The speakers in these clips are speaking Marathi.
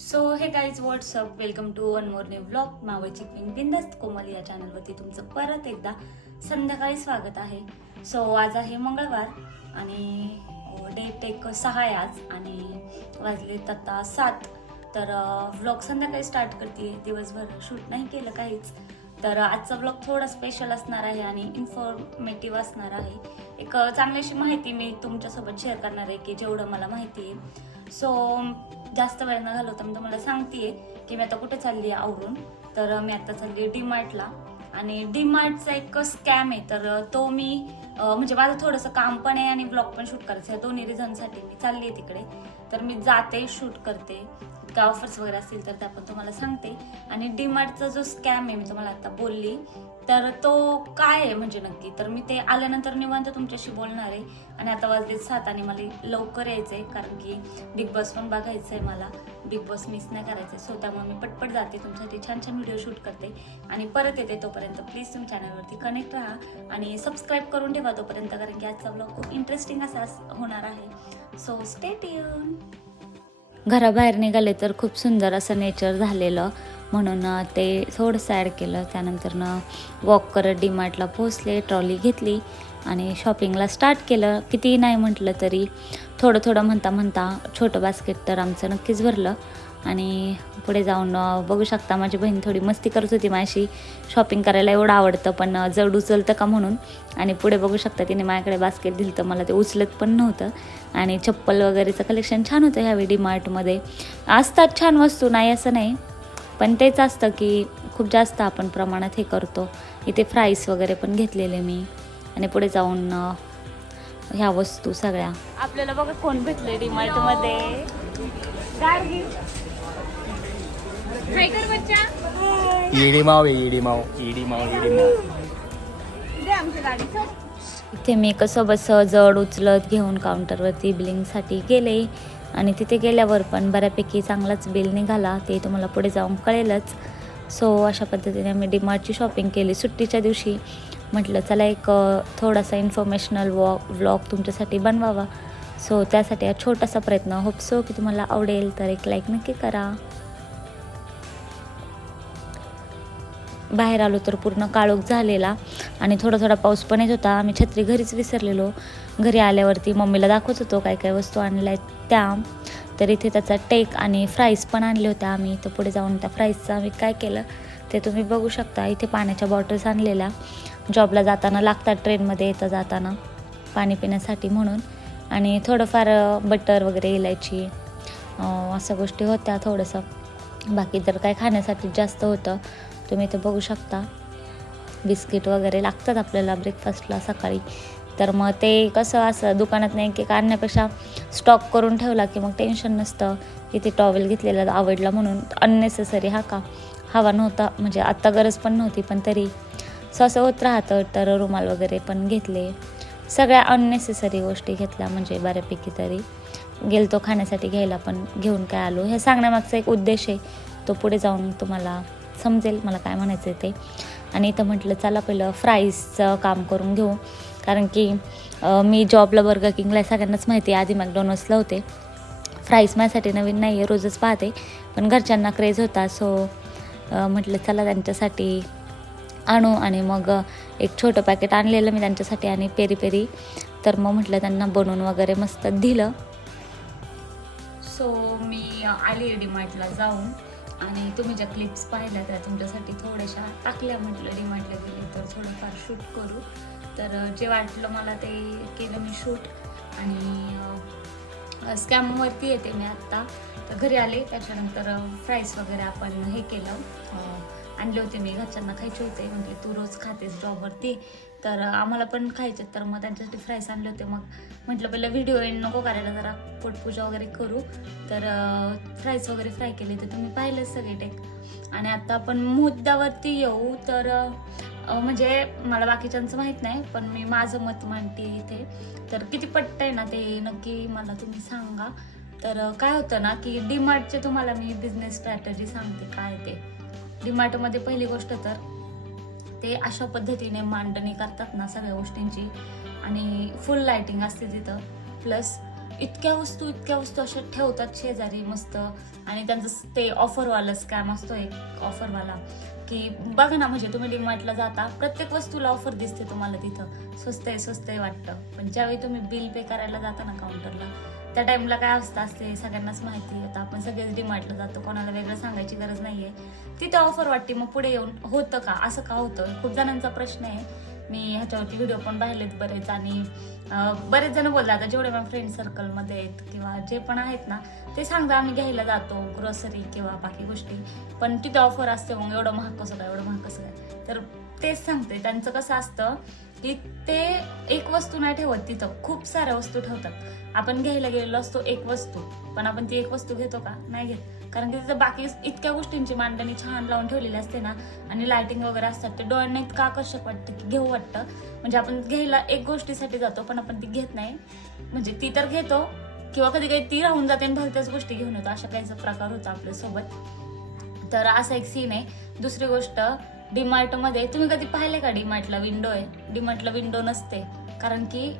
So hey guys what's up welcome to one more new blog मावळची queen बिंदस्त कोमल या चॅनलवरती तुमचं परत एकदा संध्याकाळी स्वागत आहे. सो आज आहे मंगळवार आणि डेट एक सहा आहे आज आणि वाजले आता सात. तर व्लॉग संध्याकाळी स्टार्ट करते दिवसभर शूट नाही केलं काहीच. तर आजचा ब्लॉग थोडा स्पेशल असणार आहे आणि इन्फॉर्मेटिव्ह असणार आहे. एक चांगलीशी माहिती मी तुमच्यासोबत शेअर करणार आहे की जेवढं मला माहिती आहे सो जास्त वेळ न घालवता मी तुम्हाला सांगतेय की मी आता कुठे चालली आहे आवरून. तर मी आता चालली आहे डीमार्टला आणि डी मार्टचा एक स्कॅम आहे. तर तो मी म्हणजे माझं थोडंसं काम पण आहे आणि ब्लॉग पण शूट करायचं आहे. दोन्ही रिझनसाठी मी चालली आहे तिकडे. तर मी जाते शूट करते. काय ऑफर्स वगैरे असतील तर त्या पण तुम्हाला सांगते. आणि डीमार्टचा जो स्कॅम आहे मी तुम्हाला आता बोलली तर तो काय आहे म्हणजे नक्की? तर मी ते आल्यानंतर निवांत तुमच्याशी बोलणार आहे. आणि आता वाजले सात आणि मला लवकर यायचं आहे कारण की बिग बॉस पण बघायचं आहे मला. बिग बॉस मिस नाही करायचं सो त्यामुळे मी पटपट जाते. तुमच्यासाठी छान छान व्हिडिओ शूट करते. आणि परत येते तोपर्यंत प्लीज तुम्ही चॅनलवरती कनेक्ट राहा. आणि सबस्क्राईब करून ठेवा. तोपर्यंत कारण की आजचा ब्लॉग खूप इंटरेस्टिंग असा होणार आहे. सो स्टे ट्यून घराबाहेर निघाले तर खूप सुंदर असं नेचर झालेलं. म्हणून ते थोडंसं ॲड केलं. त्यानंतरनं वॉक करत डीमार्टला पोहोचले ट्रॉली घेतली आणि शॉपिंगला स्टार्ट केलं. किती नाही म्हटलं तरी थोडं थोडं म्हणता म्हणता छोटं बास्केट तर आमचं नक्कीच भरलं. आणि पुढे जाऊन बघू शकता माझी बहीण थोडी मस्ती करत होती माझी शॉपिंग करायला एवढं आवडतं पण जड उचलतं का म्हणून? आणि पुढे बघू शकता तिने माझ्याकडे बास्केट दिलं तर मला ते उचलत पण नव्हतं. आणि चप्पल वगैरेचं कलेक्शन छान होतं ह्यावेळी डी मार्टमध्ये असतात छान वस्तू नाही असं नाही. पण तेच असतं की खूप जास्त आपण प्रमाणात हे करतो. इथे फ्राईस वगैरे पण घेतलेले मी. आणि पुढे जाऊन ह्या वस्तू सगळ्या. आपल्याला बघा कोण भेटले डी मार्टमध्ये ईडी माव आहे ईडी माव. ईडी माव ईडी माव. इथे मी कसं बसं जड उचलत घेऊन काउंटरवरती बिलिंगसाठी गेले. आणि तिथे गेल्यावर पण बऱ्यापैकी चांगलाच बिल निघाला. ते तुम्हाला पुढे जाऊन कळेलच. सो अशा पद्धतीने मी डीमार्टची शॉपिंग केली सुट्टीच्या दिवशी. म्हटलं चला एक थोडासा इन्फॉर्मेशनल वॉ व्लॉग तुमच्यासाठी बनवावा. सो त्यासाठी हा छोटासा प्रयत्न. होप सो की तुम्हाला आवडेल. तर एक लाईक नक्की करा. बाहेर आलो तर पूर्ण काळोख झालेला आणि थोडा थोडा पाऊस पण येत होता. आम्ही छत्री घरीच विसरलेलो. घरी आल्यावरती मम्मीला दाखवत होतो काय काय वस्तू आणल्या आहेत त्या. तर इथे त्याचा टेक आणि फ्राईज पण आणले होत्या आम्ही. तर पुढे जाऊन त्या फ्राईजचं आम्ही काय केलं ते तुम्ही बघू शकता. इथे पाण्याच्या बॉटल्स आणलेल्या. जॉबला जाताना लागतात ट्रेनमध्ये येतं जाताना पाणी पिण्यासाठी म्हणून. आणि थोडंफार बटर वगैरे इलायची असं अशा गोष्टी होत्या थोडंसं. बाकी तर काय खाण्यासाठी जास्त होतं. तुम्ही ते बघू शकता. बिस्किट वगैरे लागतात आपल्याला ब्रेकफास्टला सकाळी. तर मग ते कसं असं दुकानात नाही की आणण्यापेक्षा स्टॉक करून ठेवला की मग टेन्शन नसतं. की ते टॉवेल घेतलेला आवडला म्हणून अननेसेसरी हा का? हवा नव्हता म्हणजे आत्ता गरज पण नव्हती पण तरी सो असं होत राहतं तर रुमाल वगैरे पण घेतले. सगळ्या अननेसेसरी गोष्टी घेतल्या म्हणजे बऱ्यापैकी तरी. गेलतो खाण्यासाठी घ्यायला पण घेऊन काय आलो? हे सांगण्यामागचा एक उद्देश आहे. तो पुढे जाऊन तुम्हाला समजेल मला काय म्हणायचं आहे ते. आणि इथं म्हटलं चला पहिलं फ्राईजचं काम करून घेऊ. कारण की मी जॉबला बर्गर किंगला सगळ्यांनाच माहिती आहे. आधी मॅकडॉनल्ड्सला होते. फ्राईज माझ्यासाठी नवीन नाही आहे रोजच पाहते. पण घरच्यांना क्रेज होता. सो म्हटलं चला त्यांच्यासाठी आणू. आणि मग एक छोटं पॅकेट आणलेलं मी त्यांच्यासाठी आणि पेरी पेरी. तर मग म्हटलं त्यांना बनवून वगैरे मस्त दिलं. सो मी आली डीमार्टला जाऊन. आणि तुम्ही ज्या क्लिप्स पाहिल्या त्या तुमच्यासाठी थोड्याशा टाकल्या म्हटलं डीमार्टला गेले तर थोडंफार शूट करू. तर जे वाटलं मला ते केलं मी शूट आणि स्कॅमवरती येते मी आत्ता. तर घरी आले त्याच्यानंतर फ्राईज वगैरे आपण हे केलं. आणले होते मी घरच्यांना खायचे होते. म्हणजे तू रोज खातेस जॉबवरती तर आम्हाला पण खायचे तर मग त्यांच्यासाठी फ्राईस आणले होते. मग म्हटलं पहिलं व्हिडिओ एंड नको करायला जरा पोटपूजा वगैरे करू. तर फ्राईज वगैरे फ्राय केले. तर तुम्ही पाहिलंच सगळे टेक आणि आता आपण मुद्द्यावरती येऊ. तर म्हणजे मला बाकीच्यांचं माहीत नाही पण मी माझं मत मांडते इथे. तर किती पट्ट ना ते नक्की मला तुम्ही सांगा. तर काय होतं ना की डीमार्टचे तुम्हाला मी बिझनेस स्ट्रॅटजी सांगते. काय ते? डीमार्टमध्ये पहिली गोष्ट तर ते अशा पद्धतीने मांडणी करतात ना सगळ्या गोष्टींची. आणि फुल लाइटिंग असते तिथं. प्लस इतक्या वस्तू इतक्या वस्तू अशा ठेवतात शेजारी मस्त. आणि त्यांचं ते ऑफरवालाच स्कॅम असतो एक ऑफरवाला की बघा ना म्हणजे तुम्ही डीमार्टला जाता प्रत्येक वस्तूला ऑफर दिसते तुम्हाला तिथं. स्वस्त आहे स्वस्त आहे वाटतं. पण ज्यावेळी तुम्ही बिल पे करायला जाता ना काउंटरला त्या टाईमला काय अवस्था असते सगळ्यांनाच माहिती आता आपण सगळेच डिमांडला जातो कोणाला वेगळं सांगायची गरज नाहीये. तिथे ऑफर वाटते मग पुढे येऊन होतं का? असं का होतं? खूप जणांचा प्रश्न आहे. मी ह्याच्यावरती व्हिडिओ पण पाहिलेत बरेच आणि बरेच जण बोलले आता जेवढे माझ्या फ्रेंड सर्कलमध्ये आहेत किंवा जे पण आहेत ना ते सांगता आम्ही घ्यायला जातो ग्रोसरी किंवा बाकी गोष्टी. पण तिथे ऑफर असते मग एवढं महाग कसं काय? एवढं महाग कसं काय? तर तेच सांगते. त्यांचं कसं असतं की ते एक वस्तू नाही ठेवत तिथं. खूप साऱ्या वस्तू ठेवतात. आपण घ्यायला गेलेलो असतो एक वस्तू. पण आपण ती एक वस्तू घेतो का? नाही घेत. कारण की तिथं बाकी इतक्या गोष्टींची मांडणी छान लावून ठेवलेली असते ना आणि लायटिंग वगैरे असतात ते डोळ्यांना इतकं आकर्षक वाटतं की घेऊ वाटतं. म्हणजे आपण घ्यायला एक गोष्टीसाठी जातो पण आपण ती घेत नाही. म्हणजे ती तर घेतो किंवा कधी काही ती राहून जाते आणि भलत्याच गोष्टी घेऊन येतो. अशा काहीचा प्रकार होता आपल्यासोबत. तर असा एक सीन आहे. दुसरी गोष्ट डीमार्टमध्ये तुम्ही कधी पाहिले का डीमार्टला विंडो आहे? डीमार्टला विंडो नसते. कारण की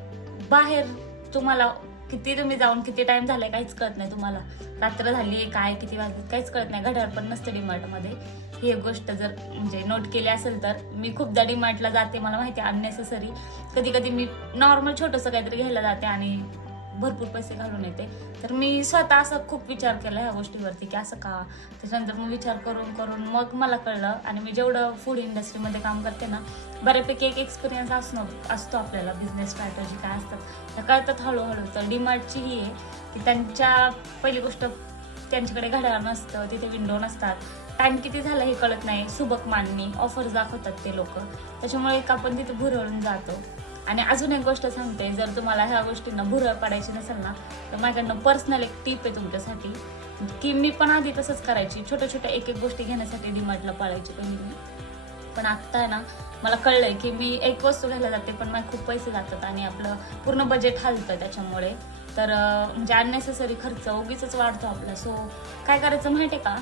बाहेर तुम्हाला किती तुम्ही जाऊन किती टाइम झालाय काहीच कळत नाही तुम्हाला. रात्र झाली काय किती वाजले काहीच कळत नाही. घड्याळ पण नसते डीमार्टमध्ये. ही एक गोष्ट जर म्हणजे नोट केली असेल तर मी खूपदा डीमार्टला जाते मला माहिती आहे अननेसेसरी कधी कधी मी नॉर्मल छोटंसं काहीतरी घ्यायला जाते आणि भरपूर पैसे घालून येते. तर मी स्वतः असं खूप विचार केला ह्या गोष्टीवरती की असं का? त्याच्यानंतर मग विचार करून करून मग मला कळलं आणि मी जेवढं फूड इंडस्ट्रीमध्ये काम करते ना बऱ्यापैकी एक एक्सपिरियन्स असणं असतो आपल्याला बिझनेस स्ट्रॅटजी काय असतात. त्या कळतात हळूहळू. तर डीमार्टची ही आहे की त्यांच्या पहिली गोष्ट त्यांच्याकडे घड्याळ नसतं तिथे विंडो नसतात. टाइम किती झाला हे कळत नाही. सुबक मांडणी ऑफर्स दाखवतात ते लोक. त्याच्यामुळे एक आपण तिथे भुरळून जातो. आणि अजून एक गोष्ट सांगते जर तुम्हाला ह्या गोष्टींना भुरळ पाडायची नसेल ना तर माझ्याकडनं पर्सनल एक टीप आहे तुमच्यासाठी की मी पण आधी तसंच करायची. छोट्या छोट्या एक एक गोष्टी घेण्यासाठी डिमार्टला पाळायची पहिली मी. पण आत्ता आहे ना मला कळलंय की मी एक वस्तू घ्यायला जाते पण माझे खूप पैसे जातात आणि आपलं पूर्ण बजेट हालतं त्याच्यामुळे. तर म्हणजे अननेसेसरी खर्च उगीच वाढतो आपला. सो काय करायचं माहिती आहे का?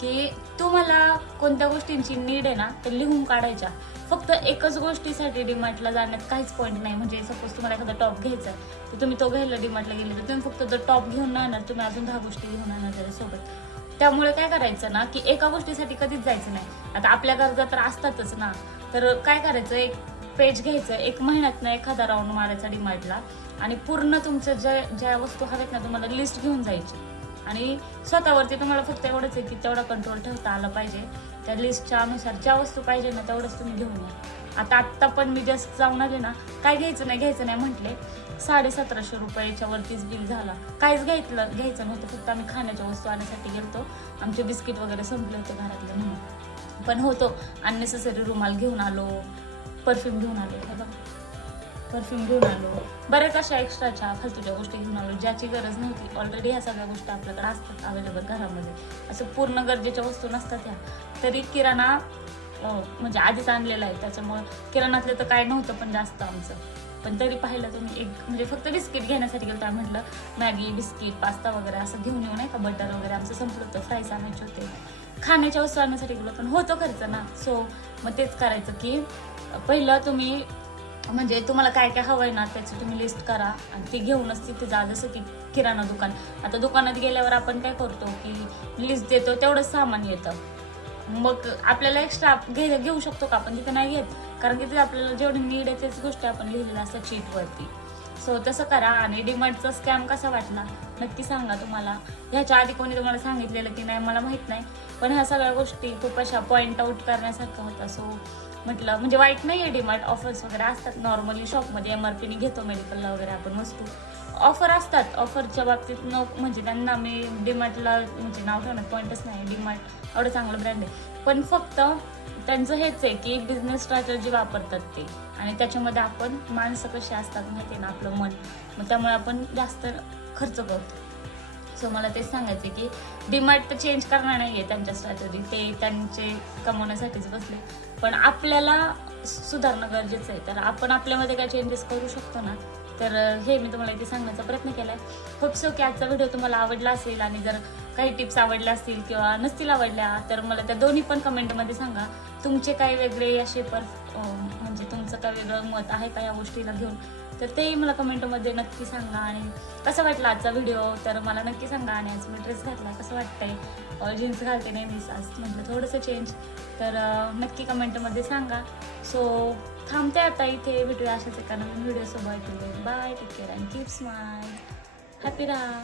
की तुम्हाला कोणत्या गोष्टींची नीड आहे ना ते लिहून काढायच्या. फक्त एकच गोष्टीसाठी डिमार्टला जाण्यात काहीच पॉईंट नाही. म्हणजे सपोज तुम्हाला एखादा टॉप घ्यायचा आहे, तर तुम्ही तो घ्यायला डिमार्टला गेले तर तुम्ही फक्त तो टॉप घेऊन नाही येणार तुम्ही अजून दहा गोष्टी घेऊन येणार त्याच्यासोबत. त्यामुळे काय करायचं ना की एका गोष्टीसाठी कधीच जायचं नाही. आता आपल्या गरजा तर असतातच ना. तर काय करायचं एक पेज घ्यायचं एक महिन्यात ना एखादा राऊंड मारायचा डिमार्टला आणि पूर्ण तुमचं ज्या ज्या वस्तू हव्यात ना तुम्हाला लिस्ट घेऊन जायची. आणि स्वतःवरती तुम्हाला फक्त एवढंच आहे की तेवढा कंट्रोल ठेवता आला पाहिजे. त्या लिस्टच्या अनुसार ज्या वस्तू पाहिजे ना तेवढंच तुम्ही घेऊन या. आता आत्ता पण मी जस्ट जाऊन आले ना काय घ्यायचं नाही घ्यायचं नाही म्हटले. साडे सतराशे रुपयाच्या वरतीच बिल झाला. काहीच घ्यायचं घ्यायचं नव्हतं फक्त आम्ही खाण्याच्या वस्तू आणण्यासाठी गेलतो. आमचे बिस्किट वगैरे संपले होते घरातले म्हणून. पण होतो अननेसेसरी रुमाल घेऊन आलो परफ्यूम घेऊन आलो हे बघा. परफ्यूम घेऊन आलो. बऱ्याच अशा एक्स्ट्राच्या फालतूच्या गोष्टी घेऊन आलो ज्याची गरज नव्हती. ऑलरेडी ह्या सगळ्या गोष्टी आपल्याकडे असतात अवेलेबल घरामध्ये. असं पूर्ण गरजेच्या वस्तू नसतात ह्या. तरी किराणा म्हणजे आधीच आणलेला आहे. त्याच्यामुळं किराणातलं तर काय नव्हतं पण जास्त आमचं. पण तरी पाहिलं तुम्ही एक म्हणजे फक्त बिस्किट घेण्यासाठी गेलो तर म्हटलं मॅगी बिस्किट पास्ता वगैरे असं घेऊन येऊ नाही का? बटर वगैरे आमचं संपलं होतं. फ्राईज आणायचे होते. खाण्याच्या वस्तू आणण्यासाठी गेलो पण होतो खर्च ना. सो मग तेच करायचं की पहिलं तुम्ही म्हणजे तुम्हाला काय काय हवंय ना त्याची तुम्ही लिस्ट करा. आणि ती घेऊनच तिथे जा जसं की किराणा दुकान. आता दुकानात गेल्यावर आपण काय करतो की लिस्ट देतो तेवढंच सामान येतं. मग आपल्याला एक्स्ट्रा घे घेऊ शकतो का आपण? तिथे नाही घेत. कारण की तिथे आपल्याला जेवढी नीड आहे त्याच गोष्टी आपण लिहिलेल्या असतात शीटवरती सो तसं करा. आणि डिमार्टचा स्कॅम कसा वाटला? नक्की सांगा तुम्हाला. ह्याच्या आधी कोणी तुम्हाला सांगितलेलं की नाही मला माहीत नाही. पण ह्या सगळ्या गोष्टी खूप अशा पॉईंट आउट करण्यासारखं होता. सो म्हटलं म्हणजे वाईट नाही आहे डिमार्ट ऑफर्स वगैरे असतात नॉर्मली शॉपमध्ये एम आर पीने घेतो मेडिकलला वगैरे आपण वस्तू. ऑफर असतात. ऑफरच्या बाबतीत न म्हणजे त्यांना मी डीमार्टला म्हणजे नाव ठेवण्यात पॉईंटच नाही. डीमार्ट एवढं चांगलं ब्रँड आहे. पण फक्त त्यांचं हेच आहे की एक बिझनेस स्ट्रॅटर्जी वापरतात ते. आणि त्याच्यामध्ये आपण माणसं कशी असतात माहिती आहे ना आपलं मन. मग त्यामुळे आपण जास्त खर्च करतो. सो मला तेच सांगायचे की डिमार्ट तर चेंज करणार नाही आहे त्यांच्या स्ट्रॅटजी ते त्यांचे कमवण्यासाठीच बसले. पण आपल्याला सुधारणं गरजेचं आहे. तर आपण आपल्यामध्ये काय चेंजेस करू शकतो ना? तर हे मी तुम्हाला इथे सांगण्याचा प्रयत्न केलाय. होप सो की आजचा व्हिडिओ तुम्हाला आवडला असेल आणि जर काही टिप्स आवडल्या असतील किंवा नसतील आवडल्या तर मला त्या दोन्ही पण कमेंटमध्ये सांगा. तुमचे काही वेगळे असे पर म्हणजे तुमचं काय वेगळं मत आहे का या गोष्टीला घेऊन? तर तेही मला कमेंटमध्ये नक्की सांगा. आणि कसं वाटलं आजचा व्हिडिओ तर मला नक्की सांगा. आणि आज मी ड्रेस घातला. कसं वाटतंय? जीन्स घालते नेहमीच. आज म्हटलं थोडंसं चेंज तर नक्की कमेंटमध्ये सांगा. सो थांबते आता इथे. भेटूया अशाच एका नवीन व्हिडिओसोबत bye take care and keep smile happy राहा